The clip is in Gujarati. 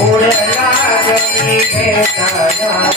ઓળલા ગમી ભેટા જાય